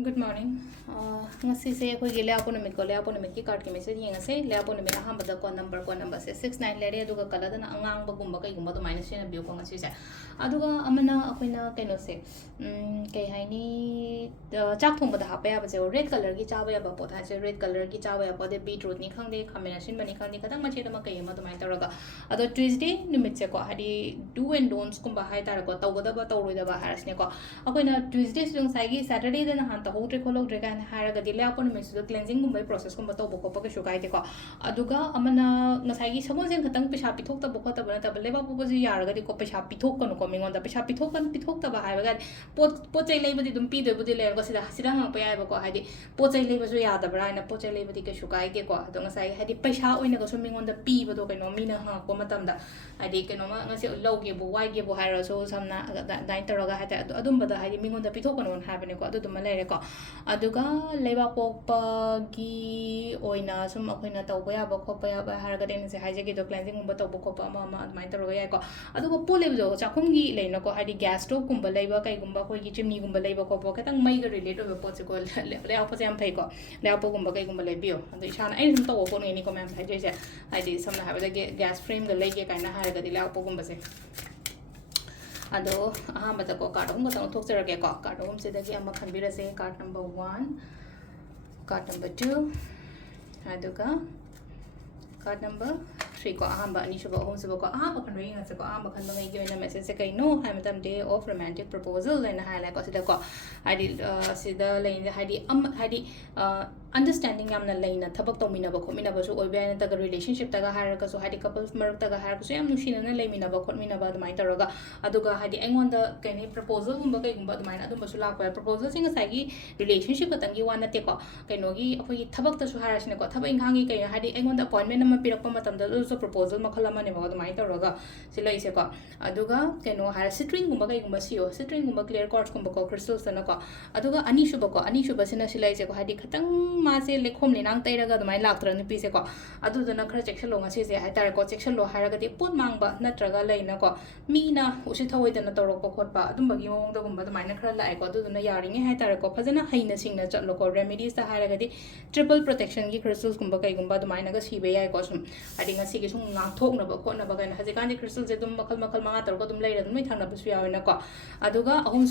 Good morning. Ngasigi akhoi leapo numit ko leapo numit ki card ki message yengase leapo numit ahambada ko number se 69 lere aduga kalada na angang bagumba kai gumba to minus na bio ko ngasi se aduga amana akoina kaino se kai haini chak thongba da hapa ya ba je red color ki chawa ya ba pot ha se red color ki chawa ya ba de beetroot ni khangde combination bani khangde kadang ma che da ma kai ma to mai taraga ado Tuesday numit se ko hadi do and don'ts kumba hai tar ko tawgoda ba tawroida ba harasne ko akoina Tuesday sung sai gi Saturday den han ta hotre kholo dregan haraga dile apon me su cleansing gumbai process gumba to boko pa shu kai te ko aduga amana ngasai gi samon sen khatang pisa pithok ta boko ta bana ta leba bu ji yaraga di ko pisa pithok kono ko mingon da pisa pithok ta ba hai ga pot chai lei budi dum pi de budi le ko sida hang pa ya ba ko hai di pot chai lei ba su ya da bra na pot chai lei budi ke shu kai ke ko ado ngasai hai di pisa oina ko su mingon da pi ba do kai no mi na ha ko matam da hai di ke no ma ngasi low ge bu wai ge bu hai ra so samna da interaga hai ta adum ba da hai di mingon da pithok kono ha bane ko adu dum le re ko aduga leba pokpa gi oina sum akoina tawba ya ba khopa ya ba haraga den se haje gi do cleansing gumba tawba khopa ma admai taro ya ko aduga pole bi do chakhum gi leina ko hadi gas stove gumba leiba kai gumba khoi gi chimney gumba leiba ko po ketang mai ga relate over pot ko le apo jam phai ko le apo gumba kai gumba lebio adu ishana ai sum tawo ko ni ko mem thai je hadi samna ha ba gas frame ga lei ge kaina haraga di le apo gumba se ado ahambada ko card hum ko thok chara ke ko card hum se dagi amma khanbira se card number 1 card number 2 aduga card number 3 ko ahamba ani shuba hum se ko ahamba khan ring se ko ahamba khan ngai ge na message se kai no hai matam day of romantic proposal and highlight ko sida ko hadi sida lain hadi understanding yamna laina thabak tomina ba khomina ba su oiba na taga relationship taga har ka so hadi couples marak taga har so yam nushina na leimina ba khotmina ba admai taraga aduga hadi aingonda kaini proposal gumba kai gumba admai adum ba su la ko proposal singa sagi relationship katangi wana te ko kaino gi akhoi thabak ta su harasine ko thabak inghangi kai hadi aingonda appointment ma pirakpa matam da so proposal makhala mane ba admai taraga silai se ko aduga kaino har string gumba kai gumba sio string gumba clear quartz gumba ko crystals na ko aduga ani shuba sina silai se ko hadi khatang मासे लेखोम ने नांग तैरगा दमाय लाक्तर नुपी से को अदुदना खर section low ngasi se hai tar ko section lo haraga de pot mangba natraga leina ko mina usi thawoidana torok ko khotpa adum bagi mong da gumba damaina khara lai ko aduduna yaringe hai tar ko phajana haina singna chatlo ko remedies ta haraga di triple protection gi crystals gumba kai gumba damaina ga sibe yai ko sum adi ngasi gi sum ngang thok na ba khot na ba ga haje kan di crystals je dum makal manga tar ko dum leira dum thang na bu yawi na ko aduga ahum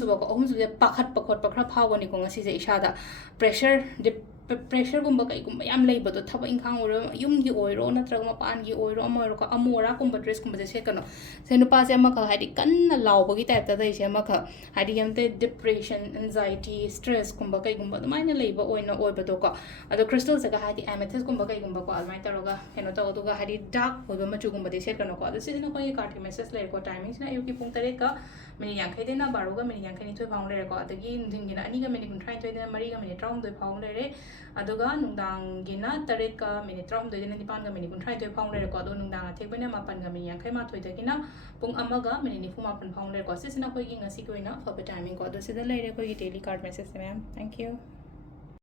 su je pakhat pakhot pakra phawani ko ngasi je isada pressure pressure gumba kai gumba yam leiba do thaba inkhang oro yum gi oiro natraga mapan gi oiro amoro ko amora gumba dress gumba se kano se nu pa se ma ka hadi kan na lawba gi type ta dai se ma ka hadi yamte depression anxiety stress gumba kai gumba do maina leiba oina oiba do ko ado crystal se ka hadi amethyst gumba kai gumba ko almai taroga heno to do ga hadi dark oiba machu gumba de se kano ko ado se na ko ye card message le ko timing na yuki pung tare ka mini yang khai de na baro ga mini yang khai ni thoi phang le ko adagi ding gina ani ga mini kun try thoi de mari ga mini traum doi phang le re aduga nungdang gina taret ka mini traum doi de na dipan ga mini kun try thoi phang le ko ado nungdang thek bane mapan ga mini yang khai ma thoi de gina pung amaga mini ni phuma pan phang le ko se sina koi gi ngasi ko ina for timing ko ado se da le re ko gi daily card message ma'am thank you